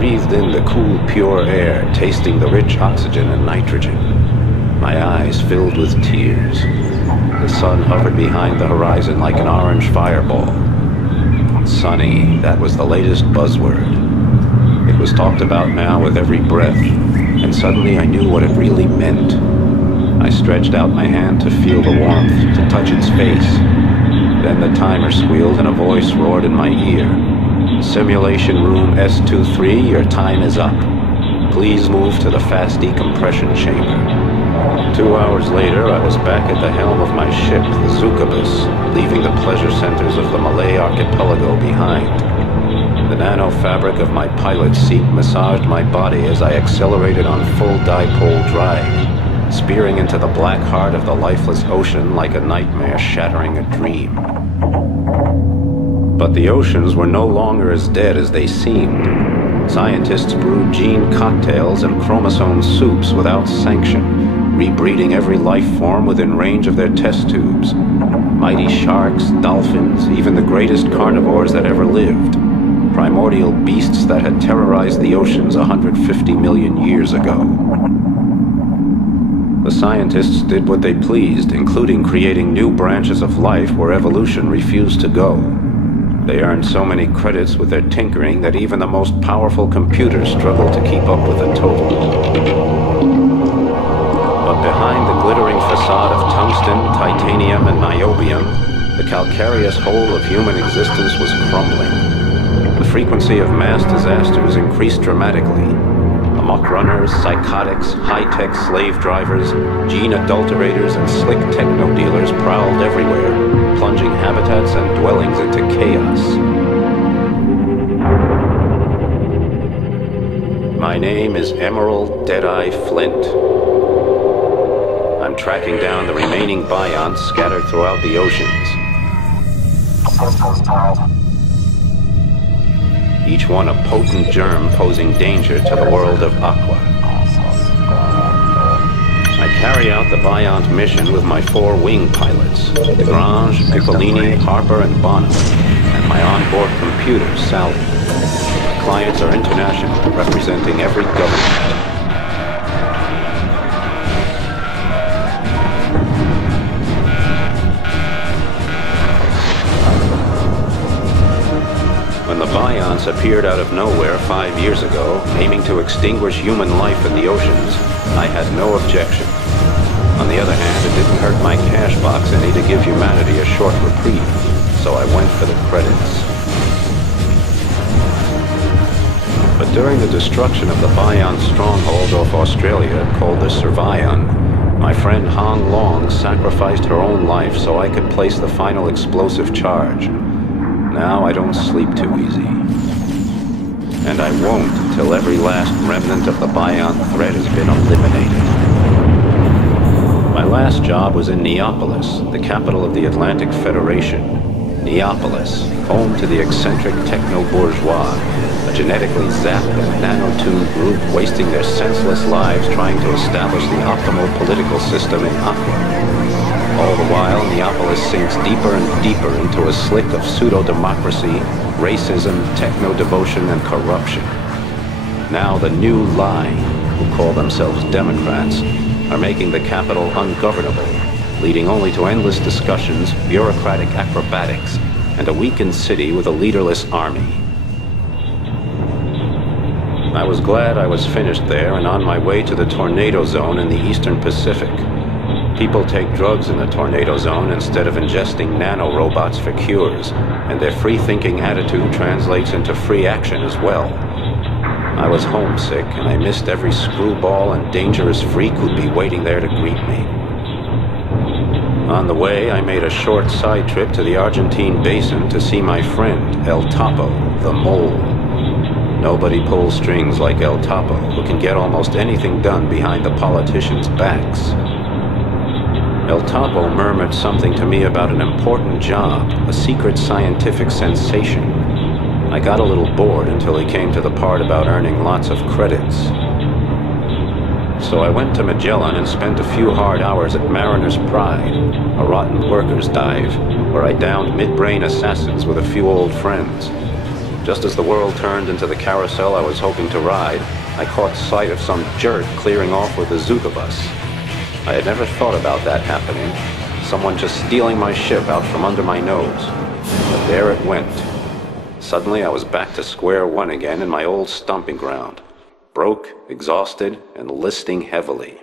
breathed in the cool, pure air, tasting the rich oxygen and nitrogen. My eyes filled with tears. The sun hovered behind the horizon like an orange fireball. Sunny, that was the latest buzzword. It was talked about now with every breath, and suddenly I knew what it really meant. I stretched out my hand to feel the warmth, to touch its face. Then the timer squealed and a voice roared in my ear. Simulation room S23, your time is up. Please move to the fast decompression chamber. 2 hours later, I was back at the helm of my ship, the Zukabus, leaving the pleasure centers of the Malay archipelago behind. The nano-fabric of my pilot's seat massaged my body as I accelerated on full dipole drive, spearing into the black heart of the lifeless ocean like a nightmare shattering a dream. But the oceans were no longer as dead as they seemed. Scientists brewed gene cocktails and chromosome soups without sanction, rebreeding every life form within range of their test tubes. Mighty sharks, dolphins, even the greatest carnivores that ever lived. Primordial beasts that had terrorized the oceans 150 million years ago. The scientists did what they pleased, including creating new branches of life where evolution refused to go. They earned so many credits with their tinkering that even the most powerful computers struggled to keep up with the total. But behind the glittering facade of tungsten, titanium, and niobium, the calcareous whole of human existence was crumbling. The frequency of mass disasters increased dramatically. Amok runners, psychotics, high-tech slave drivers, gene adulterators, and slick techno-dealers prowled everywhere, plunging habitats and dwellings into chaos. My name is Emerald Deadeye Flint. I'm tracking down the remaining bionts scattered throughout the oceans. Each one a potent germ posing danger to the world of Aqua. I carry out the Biont mission with my 4 wing pilots, Desgrange, Piccolini, Harper, and Bonham, and my onboard computer, Sally. My clients are international, representing every government. When the Bionts appeared out of nowhere 5 years ago, aiming to extinguish human life in the oceans, I had no objection. On the other hand, it didn't hurt my cash box any to give humanity a short reprieve, so I went for the credits. But during the destruction of the Biont stronghold off Australia, called the Survion, my friend Han Long sacrificed her own life so I could place the final explosive charge. Now I don't sleep too easy. And I won't till every last remnant of the Biont threat has been eliminated. My last job was in Neapolis, the capital of the Atlantic Federation. Neapolis, home to the eccentric techno-bourgeois, a genetically zapped and nanotuned group wasting their senseless lives trying to establish the optimal political system in Aqua. All the while, Neapolis sinks deeper and deeper into a slick of pseudo-democracy, racism, techno-devotion, and corruption. Now the new line, who call themselves Democrats, are making the capital ungovernable, leading only to endless discussions, bureaucratic acrobatics, and a weakened city with a leaderless army. I was glad I was finished there and on my way to the tornado zone in the Eastern Pacific. People take drugs in the tornado zone instead of ingesting nanorobots for cures, and their free-thinking attitude translates into free action as well. I was homesick, and I missed every screwball and dangerous freak who'd be waiting there to greet me. On the way, I made a short side trip to the Argentine basin to see my friend, El Topo, the mole. Nobody pulls strings like El Topo, who can get almost anything done behind the politicians' backs. El Topo murmured something to me about an important job, a secret scientific sensation. I got a little bored until he came to the part about earning lots of credits. So I went to Magellan and spent a few hard hours at Mariner's Pride, a rotten workers' dive, where I downed mid-brain assassins with a few old friends. Just as the world turned into the carousel I was hoping to ride, I caught sight of some jerk clearing off with a Zuka bus. I had never thought about that happening. Someone just stealing my ship out from under my nose. But there it went. Suddenly I was back to square one again in my old stomping ground. Broke, exhausted, and listing heavily.